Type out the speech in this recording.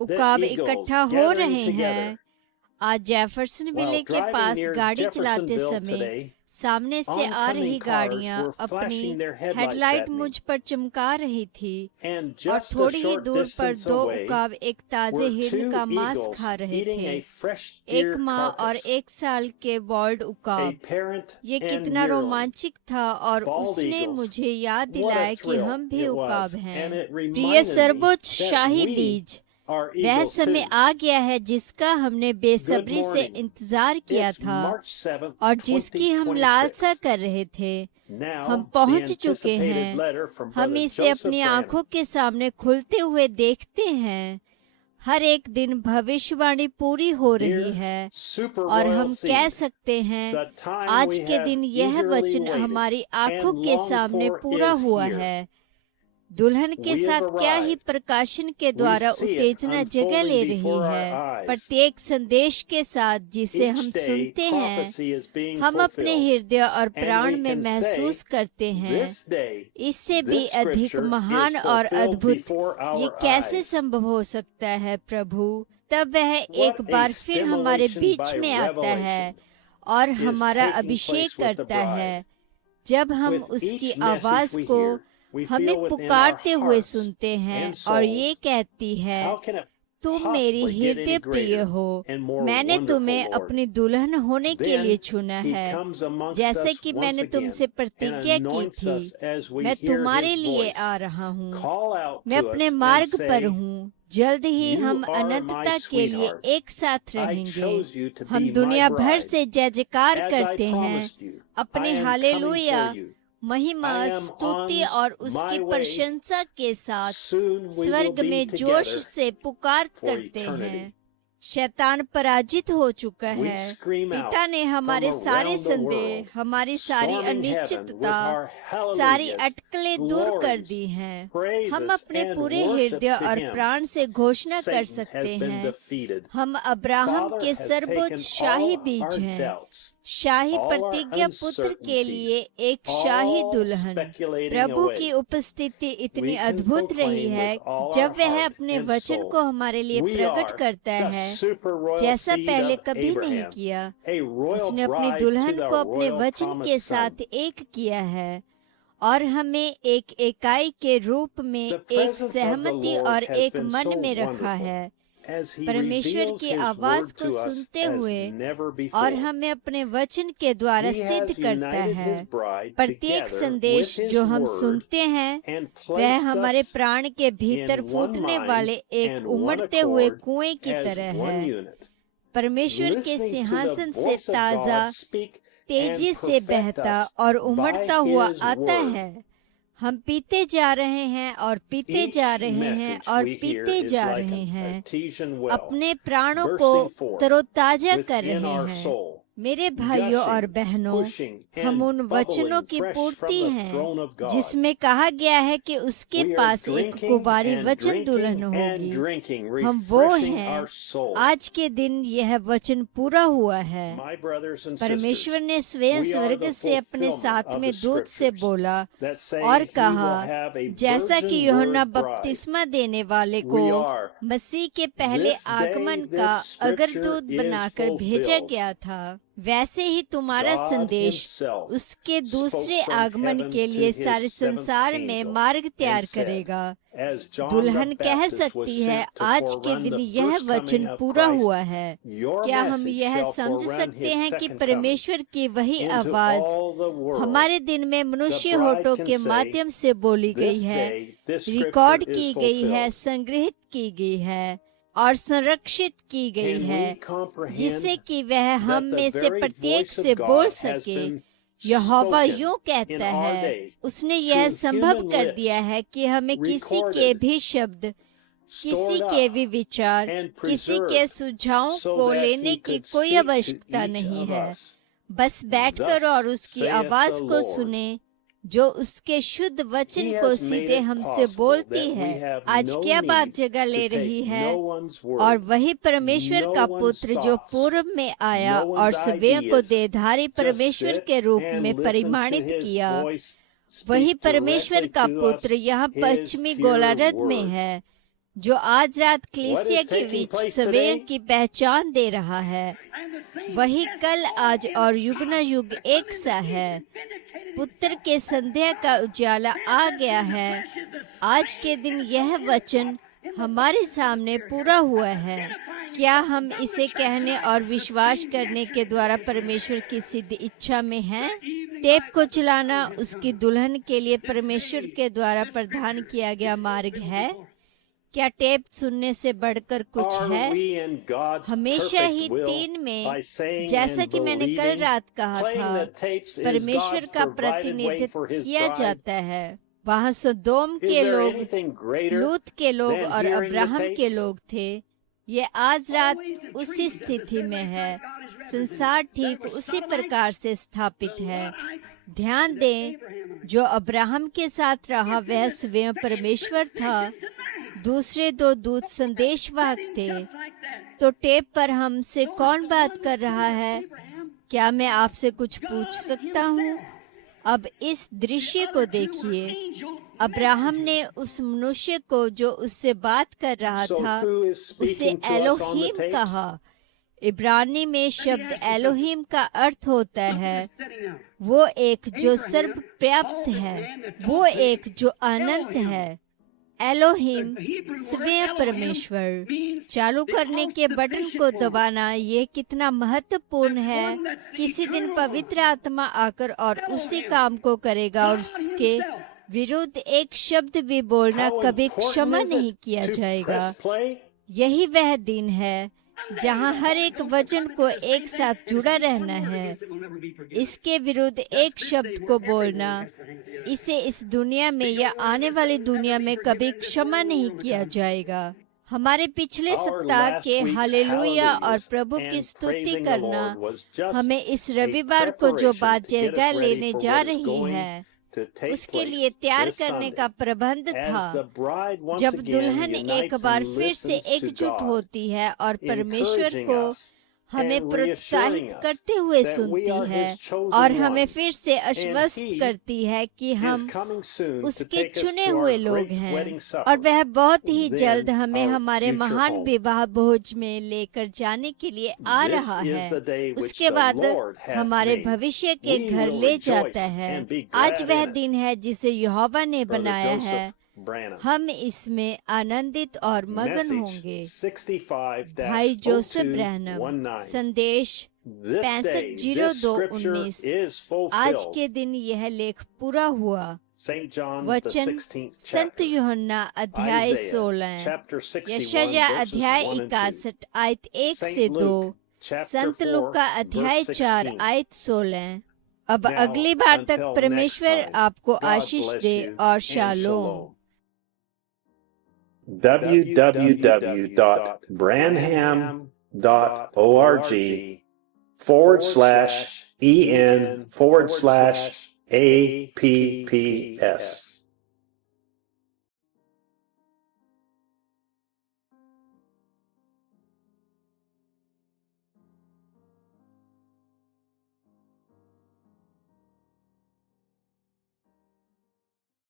उकाब इकट्ठा हो रहे हैं। आज जेफरसन विले के पास गाड़ी चलाते समय सामने से आ रही गाड़ियां अपनी हेडलाइट मुझ पर चमका रही थी और थोड़ी ही दूर पर दो उकाब एक ताजे हिरण का मांस खा रहे थे। एक माँ और 1 साल के बॉल्ड उकाब। ये कितना रोमांचक था और उसने मुझे याद दिलाया कि हम भी उकाब हैं। प्रिय सर्वोच्च शाही बीज, वह समय आ गया है जिसका हमने बेसब्री से इंतजार किया था और जिसकी हम लालसा कर रहे थे। हम पहुंच चुके हैं। हम इसे अपनी आंखों के सामने खुलते हुए देखते हैं। हर एक दिन भविष्यवाणी पूरी हो रही है और हम कह सकते हैं आज के दिन यह वचन हमारी आंखों के सामने पूरा हुआ है। दुल्हन के साथ क्या ही प्रकाशन के द्वारा उत्तेजना जगह ले रही है। प्रत्येक संदेश के साथ जिसे हम सुनते हैं हम अपने हृदय और प्राण में महसूस करते हैं इससे भी अधिक महान और अद्भुत ये कैसे संभव हो सकता है प्रभु। तब वह एक बार फिर हमारे बीच में आता है और हमारा अभिषेक करता है। जब हम उसकी आवाज को हमें पुकारते हुए सुनते हैं और ये कहती है तुम मेरी हृदय प्रिय हो, मैंने तुम्हें अपनी दुल्हन होने के लिए चुना है। जैसे कि मैंने तुमसे प्रतिज्ञा की थी, मैं तुम्हारे लिए आ रहा हूँ। मैं अपने मार्ग पर हूँ। जल्द ही हम अनंतता के लिए एक साथ रहेंगे। हम दुनिया भर से जय जयकार करते हैं अपने हालेलुया, महिमा, स्तुति और उसकी प्रशंसा के साथ स्वर्ग में जोश से पुकार करते हैं। शैतान पराजित हो चुका है। पिता ने हमारे सारे संदेह, हमारी सारी अनिश्चितता, सारी अटकलें दूर कर दी हैं। हम अपने पूरे हृदय और प्राण से घोषणा कर सकते हैं हम अब्राहम के सर्वोच्च शाही बीज हैं। शाही प्रतिज्ञा पुत्र के लिए एक शाही दुल्हन। प्रभु की उपस्थिति इतनी अद्भुत रही है जब वह अपने वचन को हमारे लिए प्रकट करता है जैसा पहले कभी नहीं किया। उसने अपनी दुल्हन को अपने वचन के साथ एक किया है और हमें एक इकाई के रूप में एक सहमति और एक मन में रखा है। परमेश्वर की आवाज को सुनते हुए और हमें अपने वचन के द्वारा सिद्ध करता है। प्रत्येक संदेश जो हम सुनते हैं वह हमारे प्राण के भीतर फूटने वाले एक उमड़ते हुए कुएं की तरह है। परमेश्वर के सिंहासन से ताजा, तेजी से बहता और उमड़ता हुआ आता है। हम पीते जा रहे हैं और पीते जा रहे हैं और पीते जा रहे हैं। अपने प्राणों को तरोताजा कर रहे हैं। मेरे भाइयों और बहनों, हम उन वचनों की पूर्ति हैं जिसमें कहा गया है कि उसके पास एक कुंवारी वचन दुल्हन होगी। हम वो हैं। आज के दिन यह वचन पूरा हुआ है। परमेश्वर ने स्वयं स्वर्ग से अपने सातवें दूत से बोला और कहा, जैसा कि यूहन्ना बपतिस्मा देने वाले को मसीह के पहले आगमन का अग्रदूत बनाकर भेजा गया था, वैसे ही तुम्हारा संदेश उसके दूसरे आगमन के लिए सारे संसार में मार्ग तैयार करेगा। दुल्हन कह सकती है, आज के दिन यह वचन पूरा हुआ है। क्या हम यह समझ सकते हैं कि परमेश्वर की वही आवाज हमारे दिन में मनुष्य होठों के माध्यम से बोली गई है, रिकॉर्ड की गई है, संग्रहित की गई है और संरक्षित की गई है, जिससे कि वह हम में से प्रत्येक से बोल सके। यहोवा यूं कहता है, उसने यह संभव कर दिया है कि हमें किसी के भी शब्द, किसी के भी विचार, किसी के सुझावों को लेने की कोई आवश्यकता नहीं है। बस बैठकर और उसकी आवाज को सुने जो उसके शुद्ध वचन को सीधे हमसे बोलती है। आज क्या बात जगह ले रही है? और वही परमेश्वर का पुत्र जो पूर्व में आया और स्वयं को देहधारी परमेश्वर के रूप में परिमाणित किया, वही परमेश्वर का पुत्र यहाँ पश्चिमी गोलार्ध में है, जो आज रात कलीसिया के बीच सवें की पहचान दे रहा है, वही कल, आज और युग न युग एक सा है। पुत्र के संध्या का उजाला आ गया है। आज के दिन यह वचन हमारे सामने पूरा हुआ है। क्या हम इसे कहने और विश्वास करने के द्वारा परमेश्वर की सिद्ध इच्छा में हैं? टेप को चलाना उसकी दुल्हन के लिए परमेश्वर के द्वारा प्रदान किया गया मार्ग है। क्या टेप सुनने से बढ़कर कुछ है? हमेशा ही 3 में, जैसा कि मैंने कल रात कहा था, परमेश्वर का प्रतिनिधित्व किया जाता है। वहाँ सदोम के लोग, लूत के लोग और अब्राहम के लोग थे। ये आज रात उसी स्थिति में है। संसार ठीक उसी प्रकार से स्थापित है। ध्यान दें, जो अब्राहम के साथ रहा वह स्वयं परमेश्वर था। दूसरे 2 दूत संदेशवाहक थे। तो टेप पर हमसे कौन बात कर रहा है? क्या मैं आपसे कुछ पूछ सकता हूँ? अब इस दृश्य को देखिए। अब्राहम ने उस मनुष्य को जो उससे बात कर रहा था, उसे एलोहीम कहा। इब्रानी में शब्द एलोहीम का अर्थ होता है वो एक जो सर्वव्यापी है, वो एक जो अनंत है। एलोहीम स्वयं परमेश्वर। चालू करने के बटन को दबाना ये कितना महत्वपूर्ण है। किसी दिन पवित्र आत्मा आकर और उसी काम को करेगा और उसके विरुद्ध एक शब्द भी बोलना कभी क्षमा नहीं किया जाएगा। यही वह दिन है जहां हर एक वचन को एक साथ जुड़ा रहना है। इसके विरुद्ध एक शब्द को बोलना, इसे इस दुनिया में या आने वाली दुनिया में कभी क्षमा नहीं किया जाएगा। हमारे पिछले सप्ताह के हालेलुया और प्रभु की स्तुति करना हमें इस रविवार को जो बात जगह लेने जा रही है उसके लिए तैयार करने का प्रबंध था। जब दुल्हन एक बार फिर से एकजुट होती है और परमेश्वर को हमें प्रोत्साहित करते हुए सुनती है और हमें फिर से आश्वस्त करती है कि हम उसके चुने हुए लोग हैं और वह बहुत ही जल्द हमें हमारे महान विवाह भोज में लेकर जाने के लिए आ रहा है। उसके बाद हमारे भविष्य के घर ले जाता है। आज वह दिन है जिसे यहोवा ने बनाया है। हम इसमें आनंदित और मगन होंगे। भाई जोसेफ ब्रैनम, संदेश 650219। आज के दिन यह लेख पूरा हुआ। वचन संत यूहन्ना अध्याय 16, यशायाह अध्याय 61 आयत 1 से 2, संत लूका अध्याय 4 आयत 16। अब अगली बार तक परमेश्वर आपको आशीष दे और शालोम। www.branham.org/en/APPS